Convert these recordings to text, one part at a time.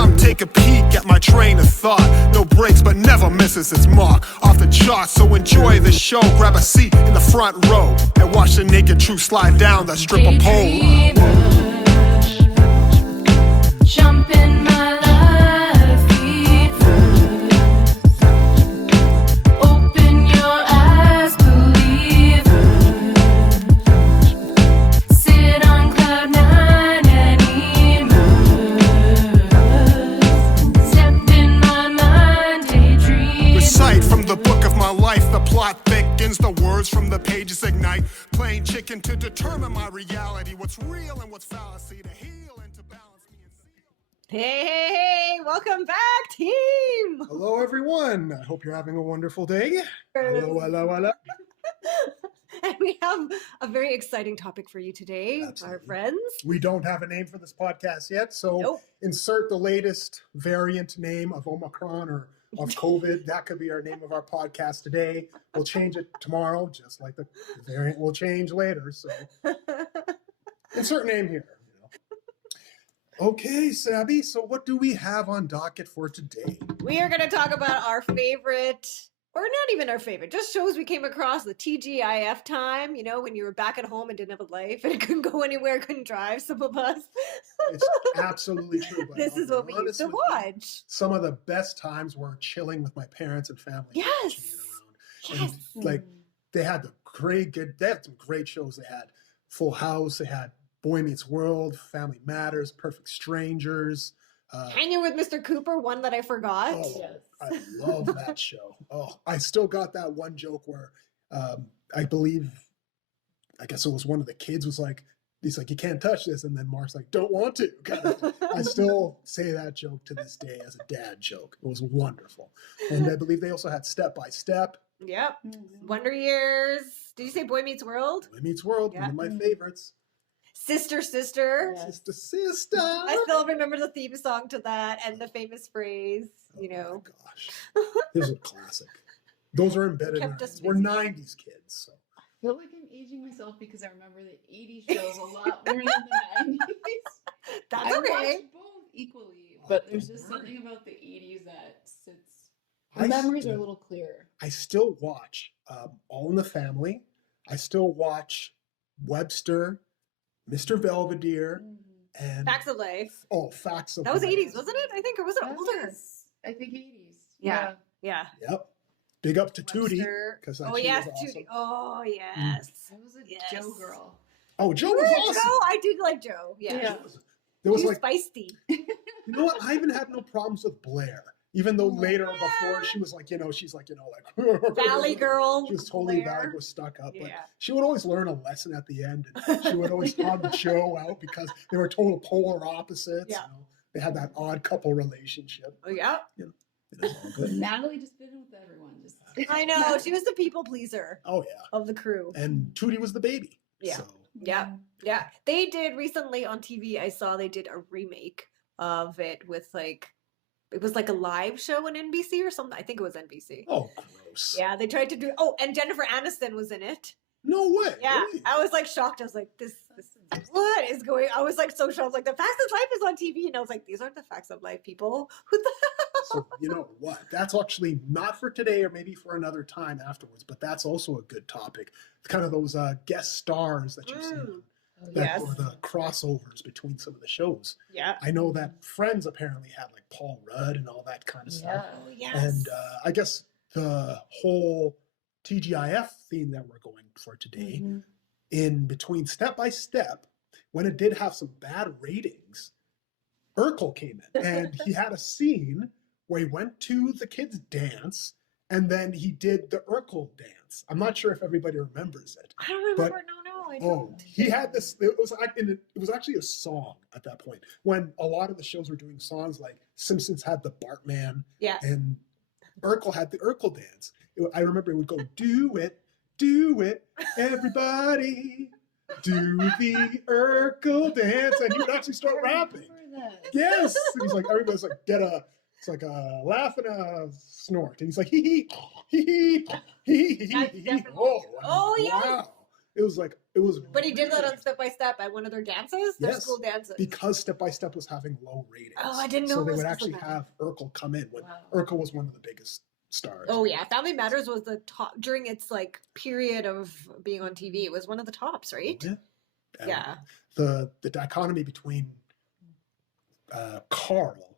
Come take a peek at my train of thought. No breaks, but never misses its mark. Off the charts, so enjoy the show. Grab a seat in the front row and watch the naked truth slide down that stripper pole. Jump in my life, feet first. Open your eyes, believer. Sit on cloud nine and emerge. Step in my mind, daydream. Recite from the book of my life. The plot thickens, the words from the pages ignite. Playing chicken to determine my reality. What's real and what's fallacy. To heal and to balance. Hey, welcome back, team. Hello, everyone. I hope you're having a wonderful day. Hello. And we have a very exciting topic for you today, Absolutely. our friends. We don't have a name for this podcast yet, so insert the latest variant name of Omicron or of COVID. That could be our name of our podcast today. We'll change it tomorrow, just like the variant will change later. So insert name here. Okay, Sabby, so what do we have on docket for today? We are going to talk about our favorite, or not even our favorite, just shows we came across the TGIF time, you know, when you were back at home and didn't have a life and couldn't go anywhere, couldn't drive, some of us. It's absolutely true. But This is what we used to watch. Some of the best times were chilling with my parents and family. Yes. And, like, they had they had some great shows. They had Full House, they had Boy Meets World, Family Matters, Perfect Strangers. Hanging with Mr. Cooper, one that I forgot. Oh, I love that show. Oh, I still got that one joke where I guess it was one of the kids was like, he's like, you can't touch this. And then Mark's like, don't want to. Kind of. I still say that joke to this day as a dad joke. It was wonderful. And I believe they also had Step by Step. Yep. Wonder Years. Did you say Boy Meets World? Boy Meets World, one of my favorites. Sister. Sister. I still remember the theme song to that and the famous phrase, you know. Oh my gosh. This is a classic. Those are embedded in us. We're 90s kids. So. I feel like I'm aging myself because I remember the 80s shows a lot more than the 90s. That's okay. I watch both equally, but there's just something about the 80s that sits. The memories are a little clearer. I still watch All in the Family. I still watch Webster, Mr. Belvedere, and Facts of Life. Oh, Facts of Life. That was Life. 80s, wasn't it? I think, or was it older? I think 80s. Yeah. Yep. Big up to Tootie. Oh, yes, Tootie. Oh, yes. I was a Joe girl. Oh, Joe was awesome. Joe? I did like Joe. Yeah. There was Too like spicy. You know what? I even had no problems with Blair. Even though later before she was like, she's like, like Valley girl. She was totally Valley was stuck up. But she would always learn a lesson at the end. And she would always hug Joe out because they were total polar opposites. Yeah. They had that odd couple relationship. Oh, yeah. Natalie just did it with everyone. I know. She was the people pleaser. Oh, yeah. Of the crew. And Tootie was the baby. Yeah. So. Yeah. They did recently on TV, I saw they did a remake of it with it was like a live show on NBC or something. I think it was NBC. Oh, gross. Yeah, they tried to do. Oh, and Jennifer Aniston was in it. No way. Yeah, really? I was like shocked. I was like, this what is going? I was like so shocked. Like the Facts of Life is on TV, and I was like, these aren't the Facts of Life people. Who the hell? So you know what? That's actually not for today, or maybe for another time afterwards. But that's also a good topic. Kind of those guest stars that you've seen. That were the crossovers between some of the shows. Yeah. I know that Friends apparently had like Paul Rudd and all that kind of stuff. Oh, yes. And I guess the whole TGIF theme that we're going for today, in between Step by Step, when it did have some bad ratings, Urkel came in and he had a scene where he went to the kids' dance and then he did the Urkel dance. I'm not sure if everybody remembers it. I don't remember. No. I don't. He had this. It was actually a song at that point when a lot of the shows were doing songs like Simpsons had the Bartman, and Urkel had the Urkel dance. I remember it would go, do it, everybody, do the Urkel dance, and he would actually start rapping. Yes, and he's like, everybody's like, it's like a laugh and a snort, and he's like, hee hee hee hee hee hee hee. Oh yeah. Wow. It was like It was. But he did that really- on Step by Step at one of their dances, their Yes, school dances. because Step by Step was having low ratings. Oh, I didn't know So it they was would because of actually that. have Urkel come in when Wow. Urkel was one of the biggest stars. Oh yeah, Family Matters was the top during its like period of being on TV. It was one of the tops, right? Yeah. And Yeah. The dichotomy between Carl,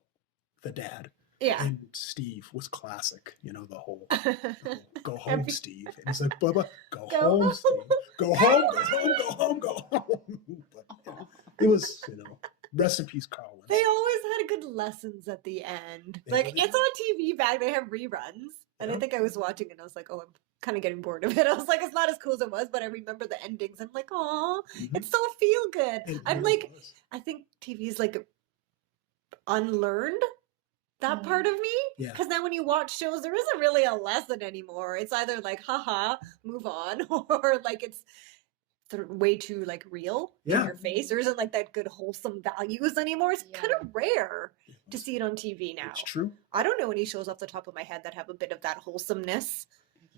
the dad, Yeah. and Steve was classic. You know, the whole go home, Steve. And he's like, Bubba, go home, home. Steve. Go home, go home, go home, go home. But, yeah, it was, rest in peace, Carl. Winston. They always had good lessons at the end. They Like really it's on TV back. They have reruns, and I Yeah. think I was watching it. And I was like, oh, I'm kind of getting bored of it. I was like, it's not as cool as it was, but I remember the endings. I'm like, oh, Mhm. it's so feel good. It I'm really like, was. I think TV is like unlearned that part of me. Yeah. Because now when you watch shows, there isn't really a lesson anymore. It's either like, haha, move on, or like it's way too like real in Yeah. your face. There isn't like that good wholesome values anymore. It's kind of rare to see it on TV now. It's true. I don't know any shows off the top of my head that have a bit of that wholesomeness.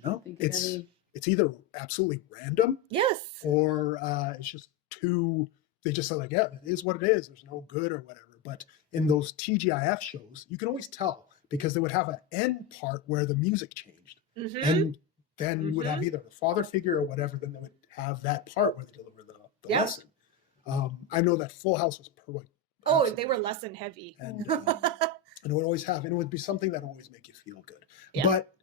No, Think of it's any- it's either absolutely random Yes. or it's just too. They just say like, yeah, it is what it is. There's no good or whatever. But in those TGIF shows, you can always tell because they would have an end part where the music changed, Mm-hmm. and then you would have either the father figure or whatever. Then they would have that part where they deliver the Yeah. lesson. I know that Full House was Oh, absolutely they were lesson heavy. and it would always have, and it would be something that would always make you feel good. Yeah. But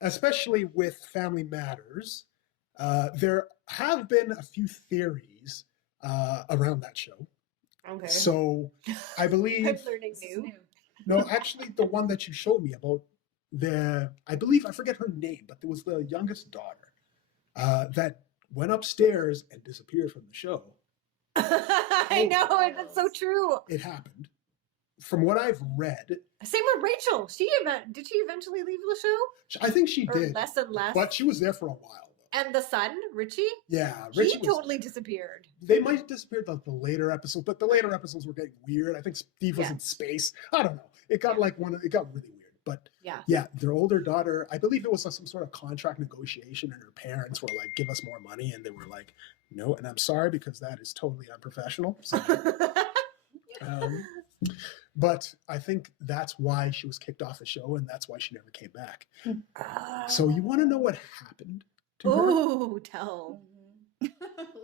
especially with Family Matters, there have been a few theories around that show. Okay. So I believe I'm learning This is new. new. no, actually, the one that you showed me about I believe I forget her name, but there was the youngest daughter that went upstairs and disappeared from the show. I know it. That's so true. It happened. From what I've read, Same with Rachel. Did she eventually leave the show? I think she Or did, less and less. but she was there for a while. Though. And the son, Richie, Yeah, he Richie was, totally disappeared. They might have disappeared the later episodes, but the later episodes were getting weird. I think Steve was Yeah. in space. I don't know. It got it got really weird. But Yeah. yeah, their older daughter, I believe it was some sort of contract negotiation, and her parents were like, "Give us more money," and they were like, "No," and I'm sorry because that is totally unprofessional. So, but I think that's why she was kicked off the show, and that's why she never came back. So you want to know what happened to her? Ooh, tell.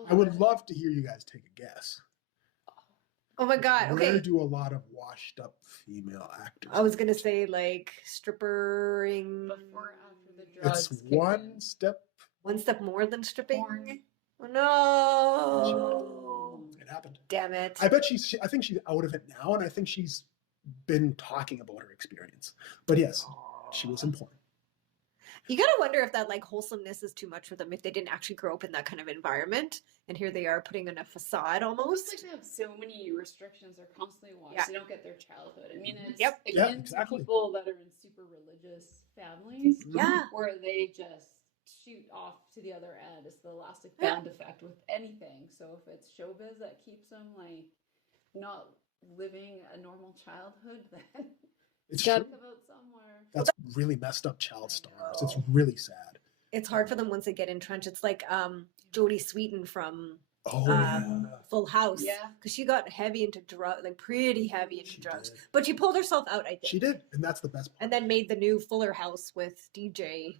I would love to hear you guys take a guess. Oh my god. Where Okay. do a lot of washed up female actors? I was gonna say like strippering. Before, after the drugs. It's kicked in. one step. One step more than stripping. Porn. Oh no. It happened. Damn it. I bet I think she's out of it now, and I think she's been talking about her experience. But yes, she was in porn. You gotta wonder if that like wholesomeness is too much for them if they didn't actually grow up in that kind of environment, and here they are putting in a facade Almost almost. like they have so many restrictions. They're constantly watched. Yeah. They don't get their childhood. I mean, it's Yep. Yeah, akin exactly. to people that are in super religious families Yeah. where they just shoot off to the other end. It's the elastic band effect with anything. So if it's showbiz that keeps them like not living a normal childhood, then It's gotta true. come out somewhere. That's really messed up child stars. It's really sad. It's hard for them once they get entrenched. It's like Jodie Sweetin from Oh Um, yeah. Full House. Yeah. Because she got heavy into drug, like pretty heavy into She drugs. did. But she pulled herself out, I think. She did, and that's the best part. And then made the new Fuller House with DJ,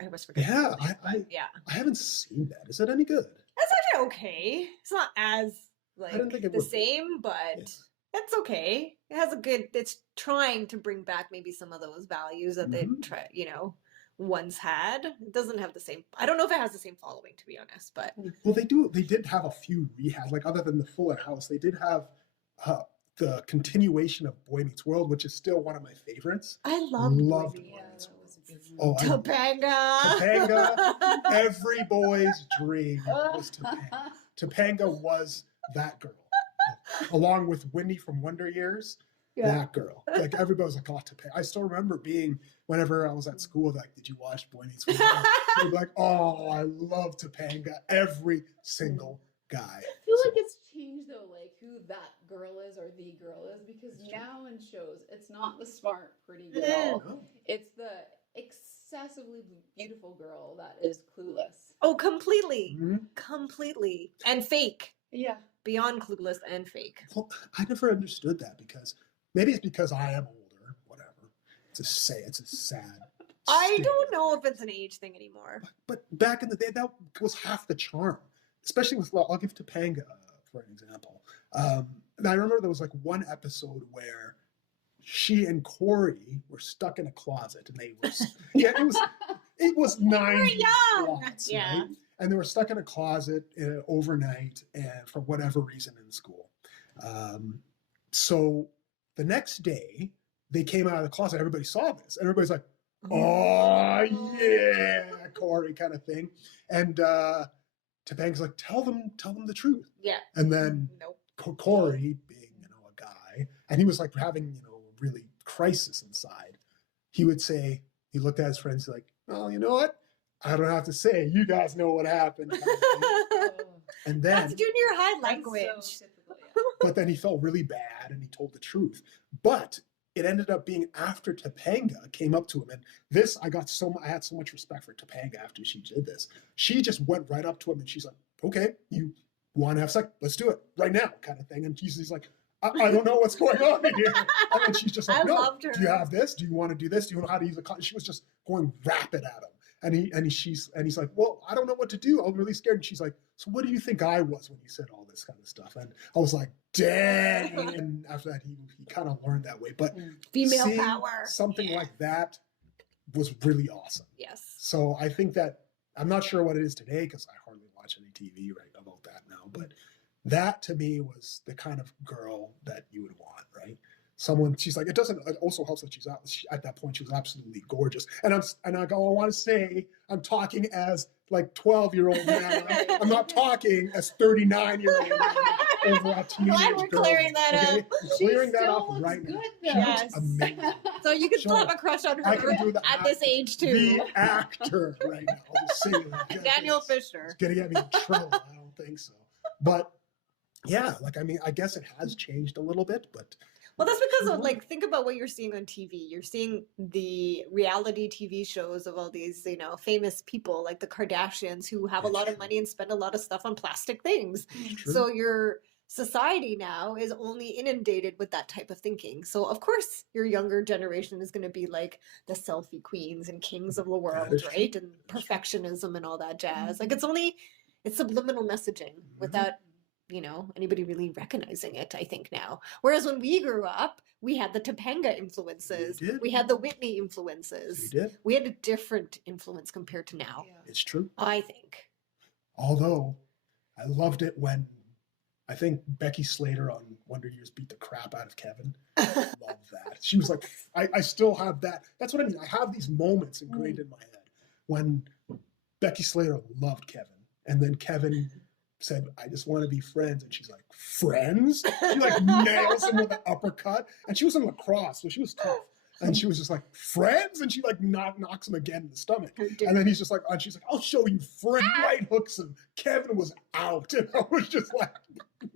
I always forget. Yeah, his name, but yeah. I haven't seen that. Is it any good? That's actually okay. It's not as like didn't think it the would be. same, but Yeah. that's okay. It has a good. It's trying to bring back maybe some of those values that they Mhm. try, once had. It doesn't have the same. I don't know if it has the same following, to be honest. But Well, they do. They did have a few rehabs, like other than the Fuller House. They did have the continuation of Boy Meets World, which is still one of my favorites. I loved Loved Boy Boy Meets Meets that was a good Oh, one. Topanga. Topanga. Every boy's dream was Topanga. Topanga was that girl, along with Wendy from Wonder Years. Yeah. That girl, like everybody was like, "Oh, Topanga." I still remember being whenever I was at school, like, "Did you watch Boy Meets World?" They'd be like, "Oh, I love Topanga." Every single guy. I feel like it's changed though, like who that girl is or the girl is, because now in shows it's not the smart, pretty girl. No. It's the obsessively beautiful girl that is clueless. Oh, completely. Mhm. Completely. And fake. Yeah. Beyond clueless and fake. Well, I never understood that because maybe it's because I am older, whatever. It's a sad. I state. don't know if it's an age thing anymore. But back in the day, that was half the charm. Especially with, I'll give Topanga for an example. And I remember there was like one episode where she and Corey were stuck in a closet, and they were it was 90s young. plots, Yeah. right? And they were stuck in a closet overnight, and for whatever reason in school. So the next day, they came out of the closet. Everybody saw this, and everybody's like, "Oh yeah, Corey," kind of thing. And Topanga's like, "Tell them the truth." Yeah. And then Nope. Corey, being a guy, and he was like having a really crisis inside. He would say, he looked at his friends like, "Oh, you know what? I don't have to say. You guys know what happened." And then, That's junior high That's language. so typical, yeah. but then he felt really bad, and he told the truth. But it ended up being after Topanga came up to him, and this I had so much respect for Topanga after she did this. She just went right up to him, and she's like, "Okay, you want to have sex? Let's do it right now," kind of thing. And he's like, I don't know what's going on here. And then she's just like, I "No, loved her. do you have this? Do you want to do this? Do you know how to use a condom?" She was just going rapid at him. And he's like, "Well, I don't know what to do. I'm really scared." And she's like, "So what do you think I was when you said all this kind of stuff?" And I was like, "Dang!" And after that, he kind of learned that way. But Female seeing power. something like that was really awesome. Yes. So I think that I'm not sure what it is today because I hardly watch any TV right about that now. But that to me was the kind of girl that you would want, right? Someone, she's like, it also helps that at that point, she was absolutely gorgeous. And I want to say, I'm talking as like 12-year-old now. I'm not talking as 39-year-old over a teenage Glad we're girl. clearing that up. I'm clearing that still up looks right good, now. though. She looks Yes. amazing. So you can still Sure. have a crush on I her can do the at this age too. The actor right now. I'll just say it. Daniel It's Fisher. gonna get me in trouble. I don't think so. But yeah, I guess it has changed a little bit, but Well, that's because of think about what you're seeing on TV. You're seeing the reality TV shows of all these, famous people like the Kardashians who have a lot of money and spend a lot of stuff on plastic things. it's true. So your society now is only inundated with that type of thinking. So of course your younger generation is going to be like the selfie queens and kings of the world, is true. right? And perfectionism and all that jazz. Like it's subliminal messaging without anybody really recognizing it, I think now. Whereas when we grew up, we had the Topanga influences. We did. We had the Whitney influences. We did. We had a different influence compared to now, Yeah. It's true. I think. Although I loved it when I think Becky Slater on Wonder Years beat the crap out of Kevin. Love that. She was like, I still have that. That's what I mean. I have these moments ingrained in my head when Becky Slater loved Kevin. And then Kevin said, "I just want to be friends." And she's like, "Friends?" She like nails him with an uppercut. And she was in lacrosse, so she was tough. And she was just like, "Friends?" And she like knocks him again in the stomach. And then he's just like, and she's like, "I'll show you friends." Right hooks him. Kevin was out. And I was just like,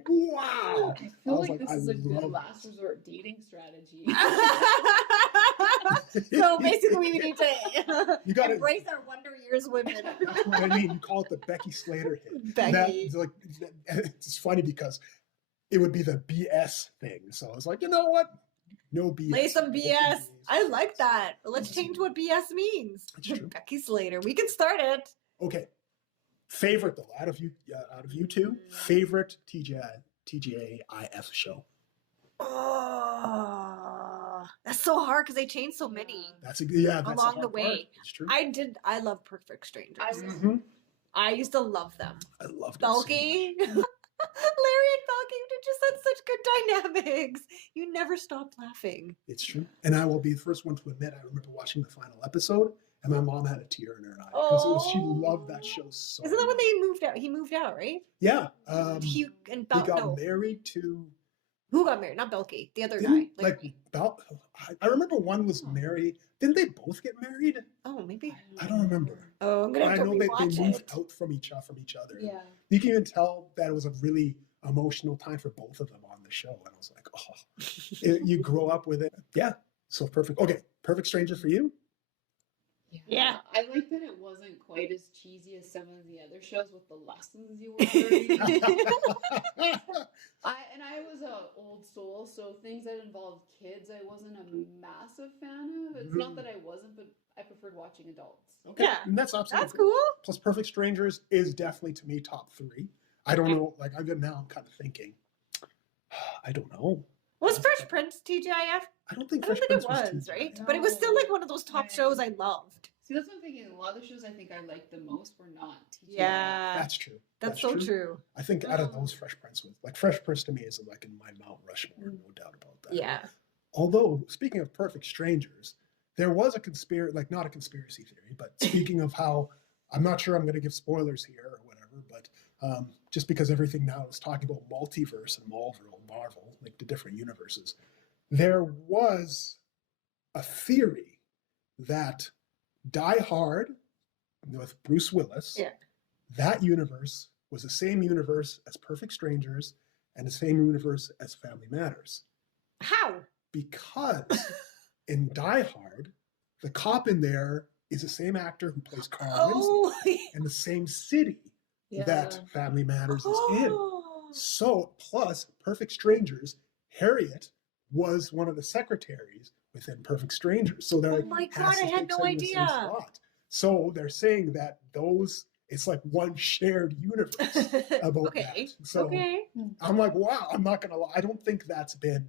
wow. I I feel was like like, this is I a good love last resort dating strategy. So basically we need to You gotta- embrace our Wonder Years women. That's what I mean. You call it the Becky Slater hit. Becky. It's funny because it would be the BS thing. So I was like, you know what? No BS. Lay some No BS. I like that. Let's change what BS means. That's true. Becky Slater. We can start it. Okay. Favorite though, out of you two, favorite TGIF show. Oh, that's so hard because they changed so many That's along the the hard part. way. It's true. I love Perfect Strangers. Mhm. I used to love them. I loved it. Belky. Larry and Belky did just had such good dynamics. You never stopped laughing. It's true. And I will be the first one to admit, I remember watching the final episode and my mom had a tear in her eye because she loved that show so Isn't that when much. they moved out? He moved out, right? Yeah. He and He Bel- got no. married to Who got married? Not Belky. The other guy. didn't, like Bel- I remember one was married. Didn't they both get married? Oh, maybe. I don't remember. Oh, I'm gonna I have to know they rewatch moved it. out from each other. Yeah. You can even tell that it was a really emotional time for both of them on the show. And I was like, oh, you grow up with it. Yeah. So perfect. Okay. Perfect Stranger for you? Yeah. I like that it wasn't quite as cheesy as some of the other shows with the lessons you were learning. I was a old soul, so things that involved kids, I wasn't a massive fan of. It's not that I wasn't, but I preferred watching adults. Okay. Yeah. And that's absolutely That's great. cool. Plus, Perfect Strangers is definitely to me top 3. I don't know. Like I'm kind of thinking. I don't know. Was Fresh Prince TGIF? I don't think I don't Fresh think Prince it was, too right? bad. But it was still like one of those top Right. shows I loved. See, that's what I'm thinking. A lot of the shows I think I liked the most were not TGIF. Yeah. That's true. That's so true. I think out of those, Fresh Prince was like Fresh Prince to me is like in my Mount Rushmore, no doubt about that. Yeah. Although speaking of Perfect Strangers, there was a conspiracy, like not a conspiracy theory, but speaking of how I'm not sure I'm going to give spoilers here or whatever, but just because everything now is talking about multiverse and Marvel, like the different universes, there was a theory that Die Hard with Bruce Willis, Yeah. that universe was the same universe as Perfect Strangers and the same universe as Family Matters. How? Because in Die Hard, the cop in there is the same actor who plays Carl Winslow and the same city that Family Matters is in. So, plus Perfect Strangers, Harriet was one of the secretaries within Perfect Strangers. So they're Oh my God, I had no idea. So they're saying that it's like one shared universe about Okay. that. So Okay. I'm like, wow, I'm not gonna lie. I don't think that's been.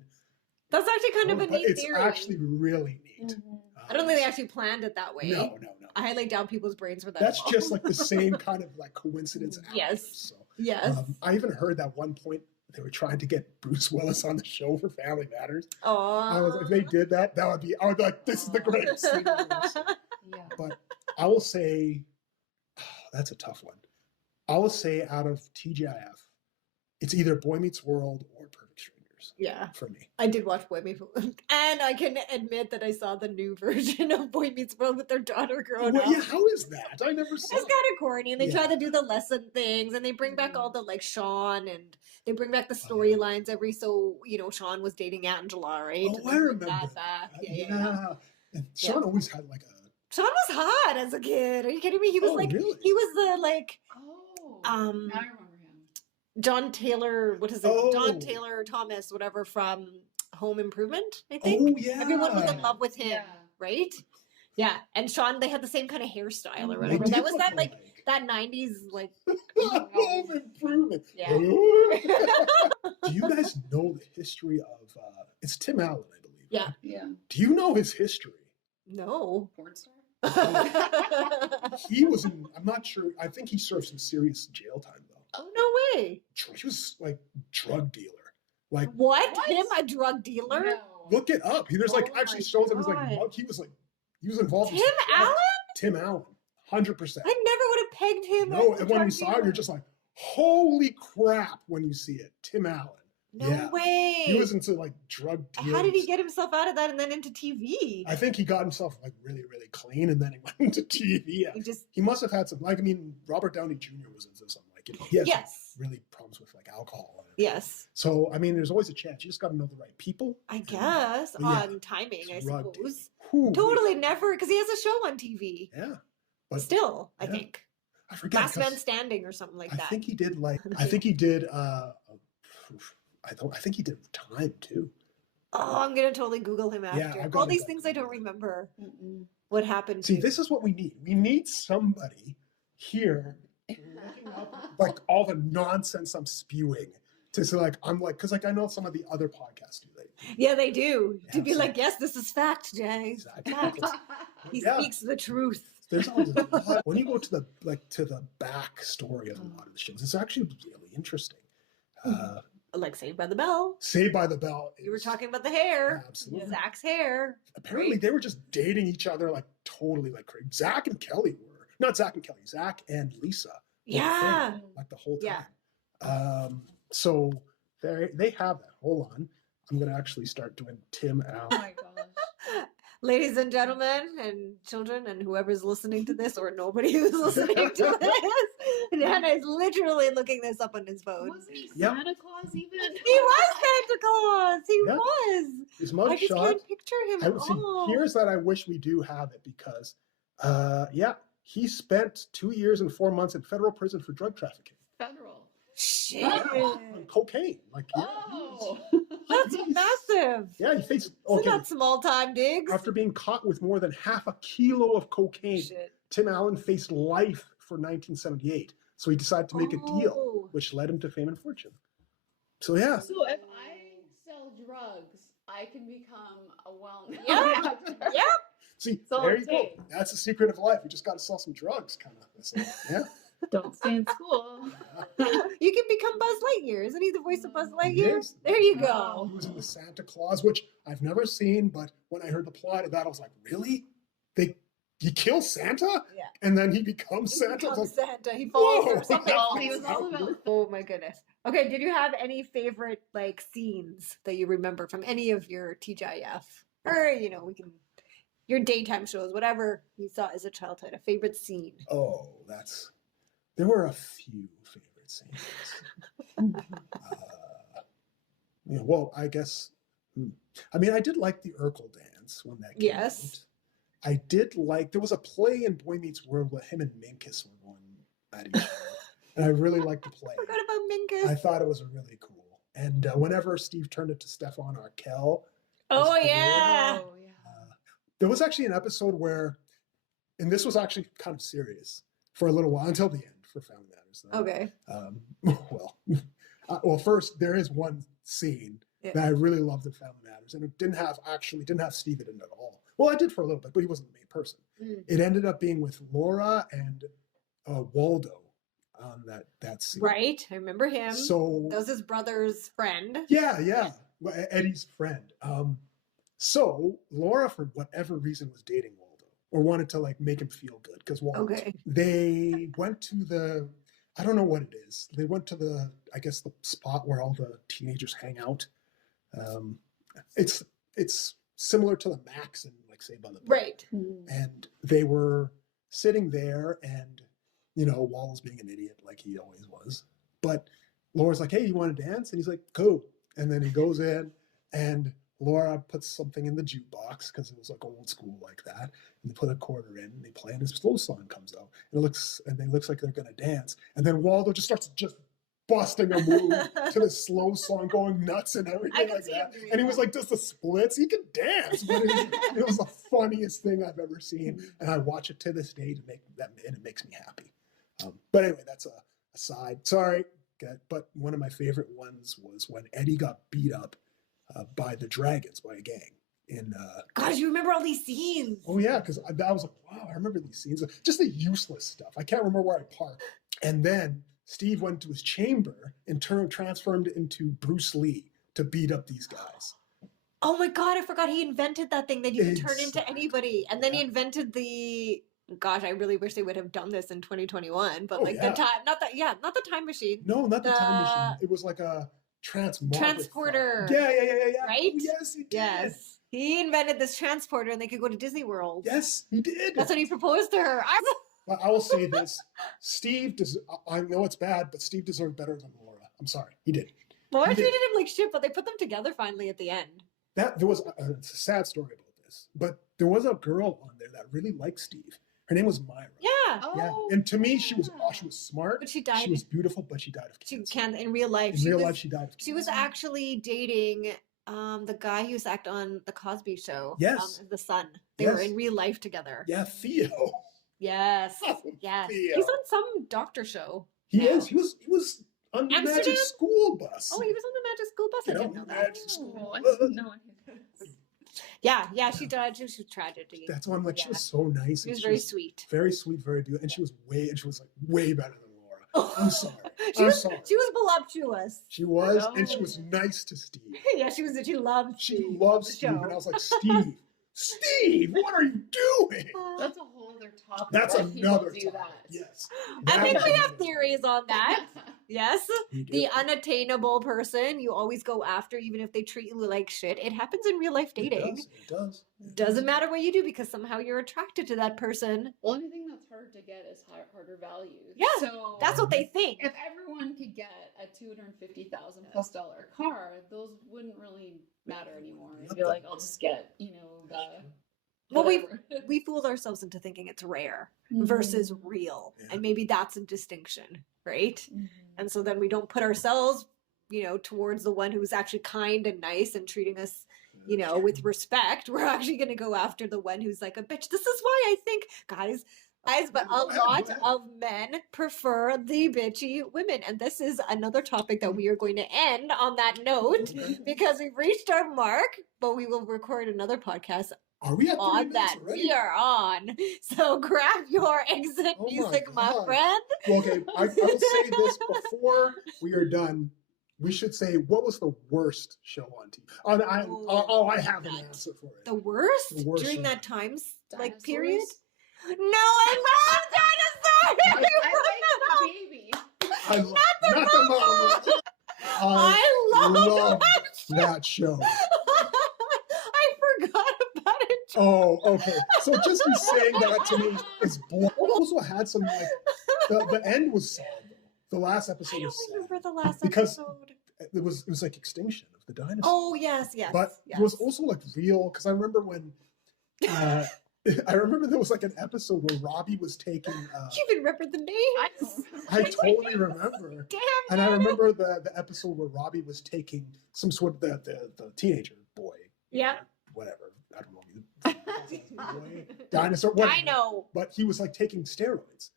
That's actually kind of a but neat it's theory. actually really neat. I don't think they actually planned it that way. No. I laid down people's brains for that. That's just like the same kind of like coincidence. Yes. So, Yes. I even heard that one point they were trying to get Bruce Willis on the show for Family Matters. Oh. I was like, if they did that, I would be like, this is the greatest thing ever. So, Yeah. but I will say, that's a tough one. I will say out of TGIF, it's either Boy Meets World or Perfect Strangers Yeah. for me. I did watch Boy Meets World. And I can admit that I saw the new version of Boy Meets World with their daughter growing Well, up. yeah, how is that? I never saw It's kind of corny, and they try Yeah. to do the lesson things, and they bring back all the like Sean, and they bring back the storylines every so Sean was dating Angela, right? Oh, And they I bring remember that that. back. Yeah. And Sean always had like a. Sean was hot as a kid. Are you kidding me? He was Really? he was the like Oh. Um, now I remember him. John Taylor. What is it? Oh. John Taylor Thomas, whatever from Home Improvement. I think Oh yeah. everyone was in love with him, Yeah. right? Yeah, and Sean, they had the same kind of hairstyle or They whatever. did That was look that like alike. that '90s like. Home Improvement. Yeah. Do you guys know the history of? It's Tim Allen, I believe. Yeah. Yeah. Do you know his history? No. Porn star? He was in. I'm not sure. I think he served some serious jail time though. Oh no way! He was like drug dealer. Like What? What? Him a drug dealer? No. look it up. There's like Oh actually my shows him as like God. he was involved. in Tim some drugs. Allen? Tim Allen, 100%. I never would have pegged him. No, as a and when you drug saw him, dealer. you're just like, holy crap! When you see it, Tim Allen. No yeah. way. He was into like drug deals. How did he get himself out of that and then into TV? I think he got himself like really, really clean, and then he went into TV. Yeah. He just He must have had some, like, I mean, Robert Downey Jr. was into some, like, he has yes, really problems with like alcohol. yes. So, I mean, there's always a chance. You just got to know the right people. I guess But yeah, on timing, I drug suppose. Whew. Totally never, because he has a show on TV. Yeah. But Still, I yeah. think I forget. Last 'cause Man Standing or something like I that. think he did like, I think he did, I think he did Time too. Oh, I'm gonna totally Google him after. I've got All it these up. things I don't remember Mm-mm. what happened. See, to. this is what we need. We need somebody here looking up like all the nonsense I'm spewing to say like I'm like because like I know some of the other podcasts do that. Yeah, they do. Yeah, To be so- like, yes, this is fact, Jay. Exactly. Fact. He Yeah. speaks the truth. There's a lot when you go to the back story of a lot of the shows. It's actually really interesting. Like Saved by the Bell. Saved by the Bell. You were is- talking about the hair. Absolutely. Zach's hair. Apparently, they were just dating each other like totally like crazy. Zach and Kelly were not Zach and Kelly. Zach and Lisa. were a thing, Yeah. like the whole Yeah. time. So they have that. Hold on, I'm gonna actually start doing Tim Oh Allen. my gosh. Ladies and gentlemen, and children, and whoever's listening to this, or nobody who's listening to this, Hannah is literally looking this up on his phone. Wasn't he Yep. Santa Claus even? He was Santa Claus. He Yeah. was. His I mug just shot. can't picture him I at would see. all. Here's that I wish we do have it because Yeah, he spent 2 years and 4 months in federal prison for drug trafficking. Federal. Shit. On cocaine. Like, yeah, Oh. That's massive. yeah, he faced It's not small time, Diggs. after being caught with more than half a kilo of cocaine. Shit. Tim Allen faced life for 1978, so he decided to make a deal, Oh. which led him to fame and fortune. So yeah, So if I sell drugs, I can become a well-known Yeah. actor. Yep. see, So there you go. okay. That's the secret of life. You just got to sell some drugs, kind of. So, yeah. Don't stay in school. You can become Buzz Lightyear. Isn't he the voice of Buzz He Lightyear? is. There you Wow. go. He was in the Santa Claus, which I've never seen, but when I heard the plot of that, I was like, really? He kills Santa? Yeah. And then he becomes He Santa? I was becomes like, Santa. He falls whoa. or something. Well, he was all about Oh my goodness. Okay, did you have any favorite like scenes that you remember from any of your TGIF? Or, we can your daytime shows, whatever you saw as a childhood, a favorite scene. Oh, there were a few favorite scenes. Well, I guess, I mean, I did like the Urkel dance when that came Yes. out. I did like, there was a play in Boy Meets World where him and Minkus were going at each other. And I really liked the play. I forgot about Minkus. I thought it was really cool. And whenever Steve turned it to Stefan Arkell, Oh cool. yeah. Oh, yeah. there was actually an episode where, and this was actually kind of serious for a little while until the end for Family Matters. Okay. Well, first there is one scene Yeah. that I really loved in Family Matters, and it didn't have Steve in it at all. Well, I did for a little bit, but he wasn't the main person. Mm. It ended up being with Laura and Waldo on that scene. Right. I remember him. So That was his brother's friend. yeah, well, Eddie's friend. So Laura, for whatever reason, was dating Waldo or wanted to like make him feel good because Okay. they went to I don't know what it is. They went to the spot where all the teenagers hang out. It's similar to the Max in like Saved by the Bell. Right. And they were sitting there, and Waldo's being an idiot like he always was. But Laura's like, "Hey, you want to dance?" And he's like, "Go." And then he goes in, and Laura puts something in the jukebox because it was like old school like that. And they put a quarter in, and they play, and this slow song comes out. And it looks like they're gonna dance. And then Waldo just starts busting a move to the slow song, going nuts and I everything can like see him that. doing And he that. was like, does the splits? He can dance. But it was the funniest thing I've ever seen. And I watch it to this day and it makes me happy. But anyway, that's a aside. Sorry, but one of my favorite ones was when Eddie got beat up by the Dragons, by a gang. God, you remember all these scenes. Oh yeah, because I was like, wow, I remember these scenes. Just the useless stuff. I can't remember where I parked. And then Steve went to his chamber and transformed into Bruce Lee to beat up these guys. Oh my God, I forgot he invented that thing that you can turn into Exactly. anybody. And then he Yeah. invented gosh, I really wish they would have done this in 2021, but Oh, like yeah. not the time machine. No, not the time The- machine. It was like a Transporter. Yeah. Right? Oh, yes, he did. Yes. He invented this transporter and they could go to Disney World. Yes, he did. That's when he proposed to her. But I will say this: Steve I know it's bad, but Steve deserved better than Laura. I'm sorry, he did. Laura He did. treated him like shit, but they put them together finally at the end. There was it's a sad story about this, but there was a girl on there that really liked Steve. Her name was Myra. Yeah. Yeah, Oh, and to me, she was yeah. smart. But she died. She was beautiful, but she died of She cancer. can't in real life. In real life, she died of She was cancer. actually dating the guy who used to act on the Cosby Show. Yes. The son. They were Yes. in real life together. Yeah, Theo. Yes. Oh, Yes. Theo. He's on some doctor show. He now. is. He was on the Amsterdam? Magic School Bus. Oh, he was on the Magic School Bus. I You know, didn't know that. Magic School Oh, I Bus. didn't know any of this. Yeah, she died. She was tragedy. That's why I'm like, she Yeah. was so nice. She and was very sweet. very sweet, very beautiful, and she was like way better than Laura. I'm sorry. She I'm was sorry. she was voluptuous. She was, and she No. was nice to Steve. Yeah, she loved She Steve loved the Steve, show. and I was like, Steve, what are you doing? That's a whole other topic. That's why people another do topic. that. Yes. I That think was we have another theories on that. Yes. We do. The unattainable person you always go after, even if they treat you like shit. It happens in real life dating. It does. Doesn't matter what you do because somehow you're attracted to that person. Well, anything that's hard to get is harder valued. Yeah, So That's what they think. if everyone could get a $250,000+ car, those wouldn't really matter anymore. You'd be like, I'll just get, the Well, whatever. we fooled ourselves into thinking it's rare Mhm. versus real. Yeah. And maybe that's a distinction, right? Mhm. And so then we don't put ourselves, towards the one who's actually kind and nice and treating us, with respect. We're actually going to go after the one who's like a bitch. This is why I think, guys, but a lot of men prefer the bitchy women. And this is another topic that we are going to end on that note because we've reached our mark, but we will record another podcast Are we at 30 on minutes that. already? We are on. So grab your exit Oh my music, my God. friend. Well, okay, I will say this before we are done. We should say, what was the worst show on TV? I have an answer for it. The worst, The worst during show. that times Dinosaurs? period? No, I love dinosaurs! I like the baby. I love, not the mama. I love that show. I forgot about it. Oh, okay. So just you saying that to me is blood. It also had some the end was sad though. The last episode I don't was sad. remember the last Because- episode. It was like extinction of the dinosaurs. Oh, yes. But yes. it was also like real because I remember when I remember there was like an episode where Robbie was taking You even remember the name? I totally remember. Damn. And I remember the episode where Robbie was taking some sort of the teenager boy. Yeah. Whatever. I don't know. Boy, dinosaur. Whatever. I know. But he was like taking steroids.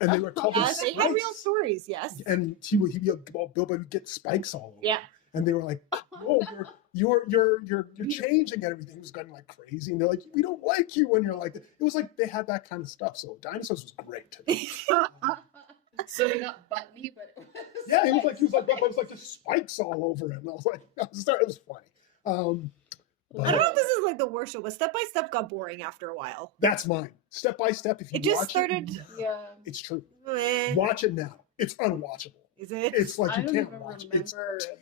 And they were called Yes, they had spikes. real stories, yes. And he'd be like, Bill would get spikes all over. Yeah. And they were like, "Oh, you're changing and everything." He was going like crazy, and they're like, "We don't like you when you're like that." It was like they had that kind of stuff. So dinosaurs was great. So they got buttony, but it was Yeah, it was like just spikes all over it, and I was like, it was funny. I don't know if this is like the worst show, but Step by Step got boring after a while. That's mine. Step by step. If you It just watch started- it, yeah. it's true. Eh, Watch it now. It's unwatchable. is it? It's like I you don't can't even watch it. remember It's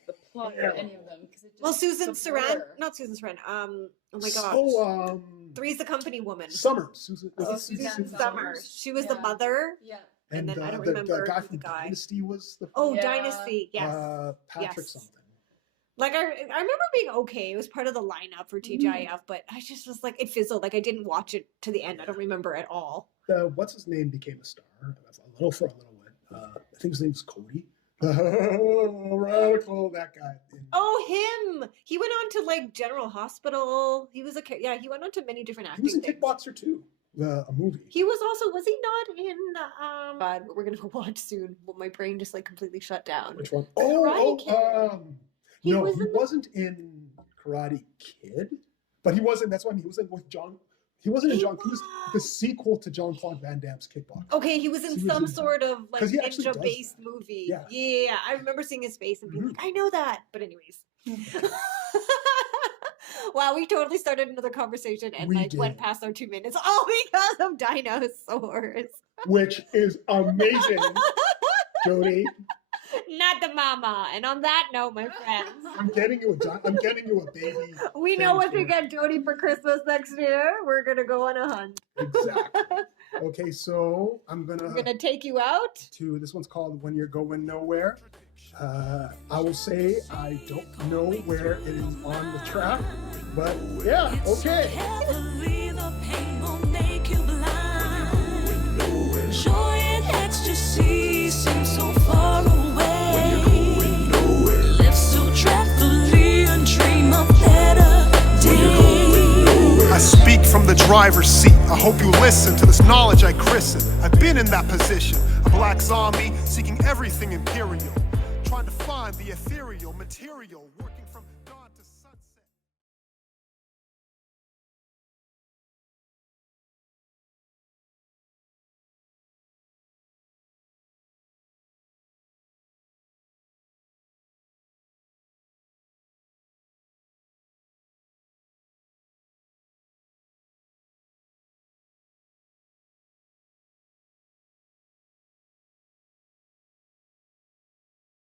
the plot of terrible. any of them because it just Well, Susan it's a Sarandon, blur. not Susan Sarandon. Oh my god, so Three's the Company Woman. Summers. Susan, was Oh, it Suzanne Susan Summers. She was the Yeah. mother. Yeah. and then I don't the remember guy who from the guy- Dynasty was the Oh, Yeah. Dynasty. Yes. Patrick Yes. something. Like I remember being okay. It was part of the lineup for TGIF, but I just was like, it fizzled. Like I didn't watch it to the end. I don't remember at all. What's his name became a star. A little for a little bit. I think his name's Cody. Radical, that guy. Oh, him! He went on to like General Hospital. He was he went on to many different He acting was in things. Kickboxer too, a movie. He was he not in God, we're gonna go watch soon. Well, my brain just like completely shut down. Which one? Karate Kid. He No, was he in the- wasn't in Karate Kid, but he wasn't. That's why he was in with John. He wasn't in He John. He was the sequel to Jean-Claude Van Damme's Kickboxer. Okay, he was in He was some in- sort of like 'cause he actually does ninja-based that. movie. Yeah. Yeah, I remember seeing his face and being Mhm. like, I know that. But anyways. Wow, we totally started another conversation and We like went did. past our 2 minutes all because of dinosaurs. Which is amazing, Jody. Not the mama. And on that note, my friends, I'm getting you a baby. we know what to Thank get Jody for Christmas next year. We're gonna go on a hunt. Exactly. Okay, so I'm I'm gonna take you out. to this one's called When You're Going Nowhere. I will say I don't know where it is on the track, but yeah, okay. Heavily, the pain will make you blind. Joy and ecstasy seem so far away. Live so dreadfully and dream of better days. I speak from the driver's seat. I hope you listen to this knowledge I christen. I've been in that position, a black zombie seeking everything imperial, trying to find the ethereal material.